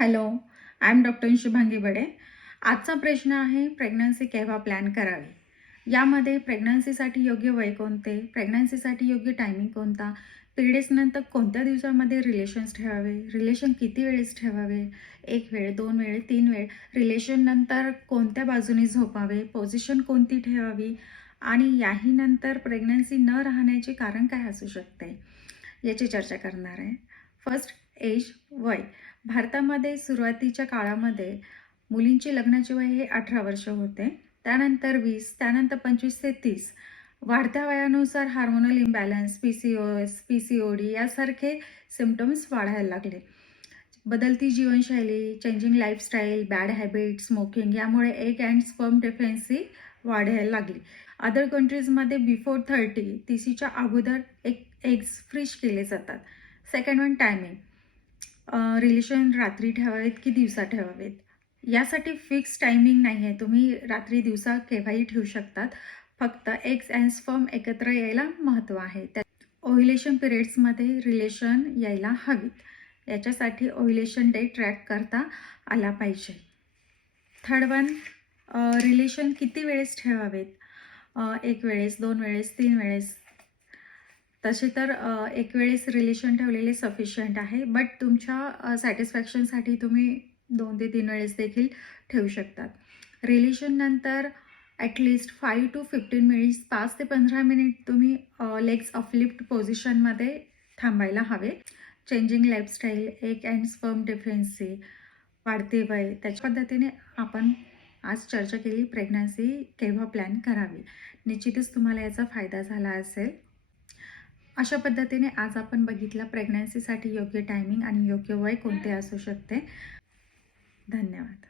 Hello I am doctor Shubhangi Bade आजचा प्रश्न आहे प्रेग्नन्सी केव्हा प्लॅन करावी? यामध्ये प्रेग्नन्सीसाठी योग्य वय कोणते? प्रेग्नन्सीसाठी योग्य टायमिंग कोणता? पिरियड्सनंतर कोणत्या दिवसामध्ये रिलेशन्स ठेवावे? रिलेशन किती वेळेस ठेवावे? एक वेळ दोन वेळ तीन वेळ? रिलेशननंतर कोणत्या बाजूने झोपावे? पोझिशन कोणती ठेवावी? आणि याही नंतर प्रेग्नन्सी न राहण्याचे कारण काय असू शकते? याची चर्चा करणार आहे. फर्स्ट एज वय. भारतामध्ये सुरुवातीच्या काळामध्ये मुलींची लग्नाचे वय हे अठरा वर्ष होते. त्यानंतर वीस त्यानंतर पंचवीस ते तीस. वाढत्या वयानुसार hormonal imbalance P C O S P C O D यासारखे सिमटम्स वाढायला लागले. बदलती जीवनशैली changing lifestyle bad habit smoking यामुळे एग अँड स्पर्म डिफेन्सी वाढायला लागली. अदर कंट्रीजमध्ये बिफोर थर्टी तिसीच्या अगोदर एक एग्स फ्रिश केले जातात. सेकंड वन टायमिंग रिलेशन रात्री ठेवावेत की दिवसा ठेवावेत? यासाठी फिक्स टायमिंग नाही आहे. तुम्ही रात्री दिवसा केव्हाही ठेवू शकतात. फक्त एक्स अँड स्पर्म एकत्र यायला महत्त्व आहे. त्या ओव्हिलेशन पिरियड्समध्ये रिलेशन यायला हवीत. याच्यासाठी ओव्हिलेशन डे ट्रॅक करता आला पाहिजे. थर्ड वन रिलेशन किती वेळेस ठेवावेत? एक वेळेस दोन वेळेस तीन वेळेस? तसे तर एक वेळेस रिलेशन ठेवलेले सफिशियंट आहे बट तुमच्या सॅटिस्फॅक्शनसाठी तुम्ही दोन ते तीन वेळेस देखील ठेवू शकतात. रिलेशननंतर at least five to fifteen minutes पाच ते पंधरा मिनिट तुम्ही लेग्स अपलिफ्ट पोझिशनमध्ये थांबायला हवे. Changing lifestyle egg and sperm deficiency वाढते वय. त्याच्या पद्धतीने आपण आज चर्चा केली प्रेग्नन्सी केव्हा प्लॅन करावी? निश्चितच तुम्हाला याचा फायदा झाला असेल. अशा पद्धतीने आज आपण बघितलं प्रेग्नन्सीसाठी योग्य टायमिंग आणि योग्य वय कोणते असू शकते. धन्यवाद.